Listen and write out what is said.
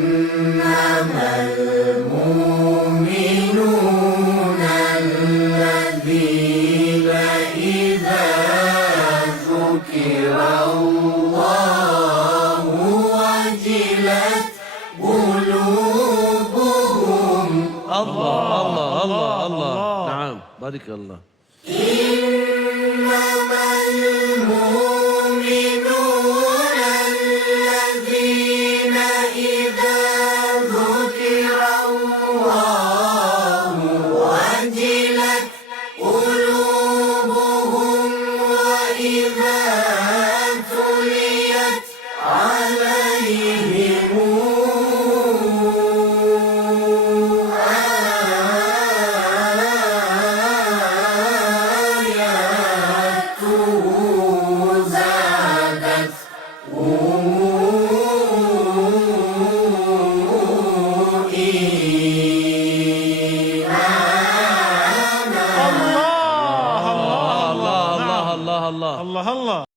إنما المؤمنون الذين إذا ذكر الله وجلت قلوبهم. الله الله الله الله. نعم بارك الله. إنما المؤمنون الذين إذا ذكر الله وجلت قلوبهم وإذا تليت عليهم الله الله الله.